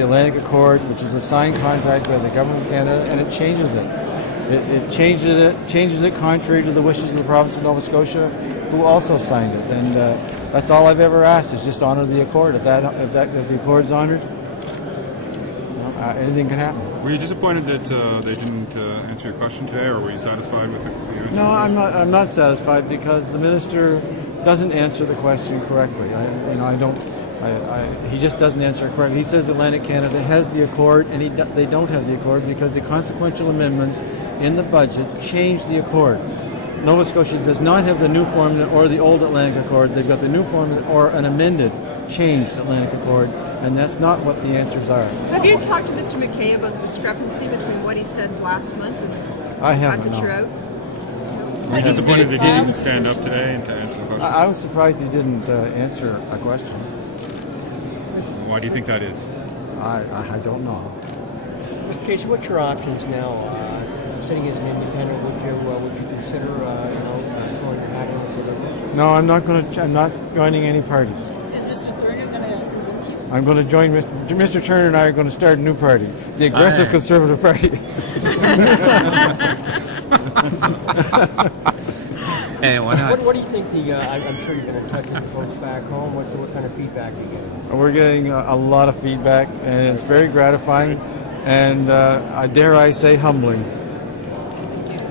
the Atlantic Accord, which is a signed contract by the government of Canada, and it changes it. It changes it contrary to the wishes of the province of Nova Scotia, who also signed it. And that's all I've ever asked, is just honor the Accord. If the Accord's honored, anything can happen. Were you disappointed that they didn't answer your question today, or were you satisfied with the answer? No, I'm not satisfied, because the minister doesn't answer the question correctly. He just doesn't answer it correctly. He says Atlantic Canada has the Accord, and they don't have the Accord because the consequential amendments in the budget change the Accord. Nova Scotia does not have the new formula or the old Atlantic Accord. They've got the new formula or an amended, changed Atlantic Accord, and that's not what the answers are. Have you talked to Mr. McKay about the discrepancy between what he said last month and I haven't, the fact that you're out? Were you disappointed that he didn't stand up today and to answer the question? I was surprised he didn't answer a question. Why do you think that is? I don't know. Mr. Casey, what's your options now? Sitting as an independent, would you consider throwing your hat in for the? No, I'm not joining any parties. Is Mr. Turner going to convince you? I'm going to join Mr. Turner, and I are going to start a new party, the Aggressive Conservative Party. Hey, why not? What do you think I'm sure you've been in touch with folks back home. What kind of feedback are you getting? We're getting a lot of feedback, and it's very gratifying, and dare I say humbling.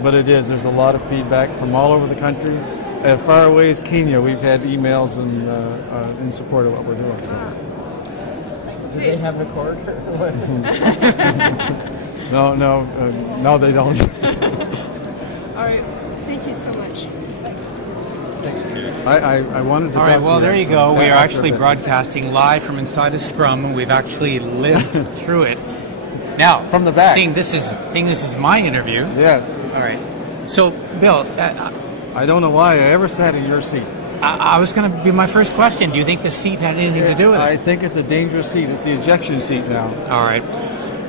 But it is. There's a lot of feedback from all over the country. As far away as Kenya, we've had emails in support of what we're doing. So. Do they have an Accord? No, they don't. All right. Thank you so much. I wanted to. All right. Well, there you go. We are actually broadcasting live from inside a scrum, and we've actually lived through it. Now, from the back. Seeing this is my interview. Yes. All right. So, Bill, I don't know why I ever sat in your seat. I was going to be my first question. Do you think the seat had anything to do with it? I think it's a dangerous seat. It's the ejection seat now. All right.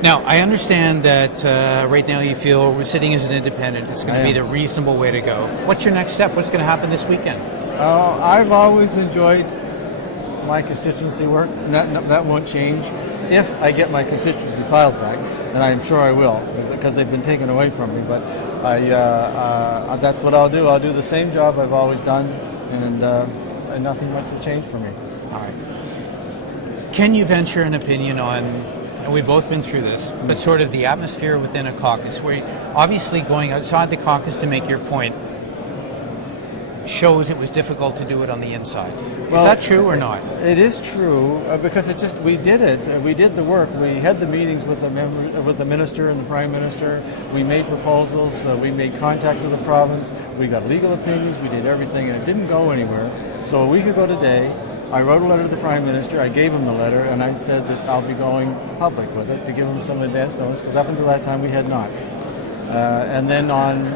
Now, I understand that right now you feel we're sitting as an independent. It's going to be the reasonable way to go. What's your next step? What's going to happen this weekend? I've always enjoyed my constituency work. That won't change. If I get my constituency files back, and I'm sure I will, because they've been taken away from me. But that's what I'll do. I'll do the same job I've always done, and nothing much will change for me. All right. Can you venture an opinion on, and we've both been through this, but sort of the atmosphere within a caucus, where obviously going outside the caucus to make your point shows it was difficult to do it on the inside. Is that true or not? It is true, because we did it. We did the work. We had the meetings with the minister and the prime minister. We made proposals. We made contact with the province. We got legal opinions. We did everything, and it didn't go anywhere. So a week ago today, I wrote a letter to the prime minister. I gave him the letter, and I said that I'll be going public with it to give him some advance notice, because up until that time we had not. And then on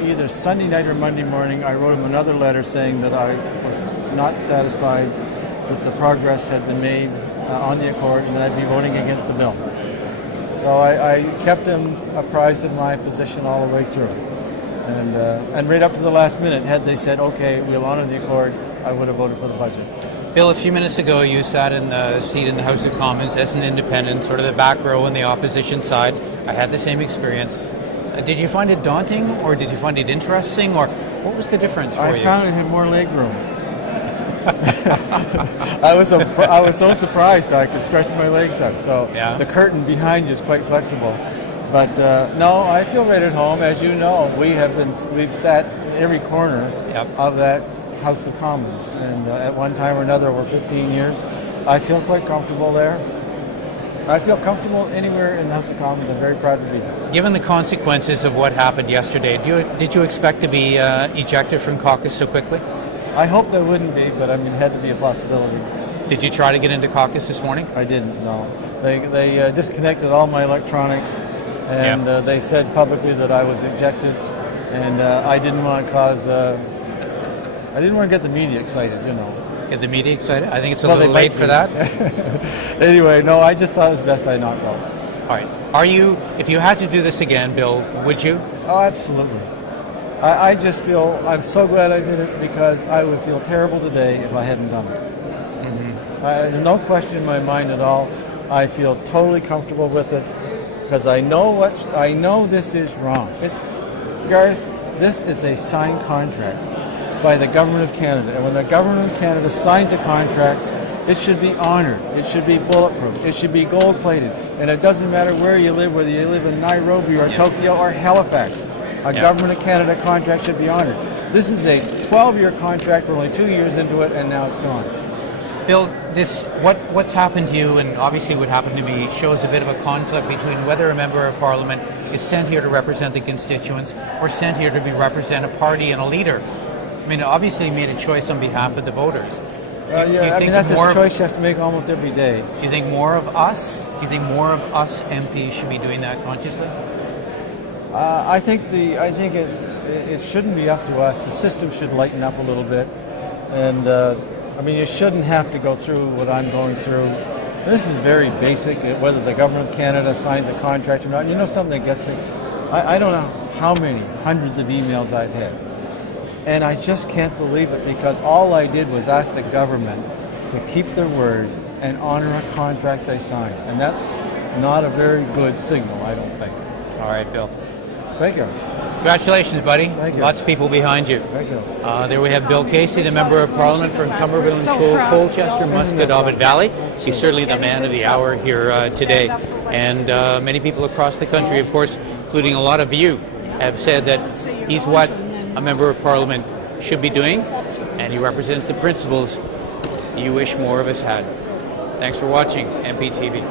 either Sunday night or Monday morning, I wrote him another letter saying that I was not satisfied that the progress had been made on the Accord, and that I'd be voting against the bill. So I kept him apprised of my position all the way through. And right up to the last minute, had they said, okay, we'll honor the Accord, I would have voted for the budget. Bill, a few minutes ago you sat in the seat in the House of Commons as an independent, sort of the back row on the opposition side. I had the same experience. Did you find it daunting, or did you find it interesting, or what was the difference for you? I found it had more leg room. I was so surprised I could stretch my legs out. So the curtain behind you is quite flexible. But no, I feel right at home. As you know, we've sat in every corner of that House of Commons, and at one time or another over 15 years. I feel quite comfortable there. I feel comfortable anywhere in the House of Commons. I'm very proud to be there. Given the consequences of what happened yesterday, did you expect to be ejected from caucus so quickly? I hope there wouldn't be, but I mean, it had to be a possibility. Did you try to get into caucus this morning? I didn't, no. They disconnected all my electronics, and they said publicly that I was ejected, and I didn't want to cause... I didn't want to get the media excited, you know. Get the media excited? I think it's a little late for that. Anyway, no, I just thought it was best I not go. All right. If you had to do this again, Bill, would you? Oh, absolutely. I just feel, I'm so glad I did it, because I would feel terrible today if I hadn't done it. Mm-hmm. There's no question in my mind at all. I feel totally comfortable with it because I know this is wrong. Garth, this is a signed contract by the Government of Canada. And when the Government of Canada signs a contract, it should be honored. It should be bulletproof. It should be gold-plated. And it doesn't matter where you live, whether you live in Nairobi or Tokyo or Halifax. A Government of Canada contract should be honored. This is a 12-year contract. We're only 2 years into it, and now it's gone. Bill, what's happened to you, and obviously what happened to me, shows a bit of a conflict between whether a member of Parliament is sent here to represent the constituents or sent here to represent a party and a leader. I mean, obviously you made a choice on behalf of the voters. That's a choice you have to make almost every day. Do you think more of us? Do you think more of us MPs should be doing that consciously? I think it shouldn't be up to us. The system should lighten up a little bit, and you shouldn't have to go through what I'm going through. This is very basic. Whether the Government of Canada signs a contract or not. You know something that gets me? I don't know how many hundreds of emails I've had. And I just can't believe it because all I did was ask the government to keep their word and honor a contract they signed. And that's not a very good signal, I don't think. All right, Bill. Thank you. Congratulations, buddy. Thank you. Lots of people behind you. Thank you. There we have Bill Casey, the Member of Parliament from Cumberville and Colchester, Musquedobbin Valley. He's certainly the man of the hour here today. And many people across the country, of course, including a lot of you, have said that he's what a Member of Parliament should be doing, and he represents the principles you wish more of us had. Thanks for watching MPTV.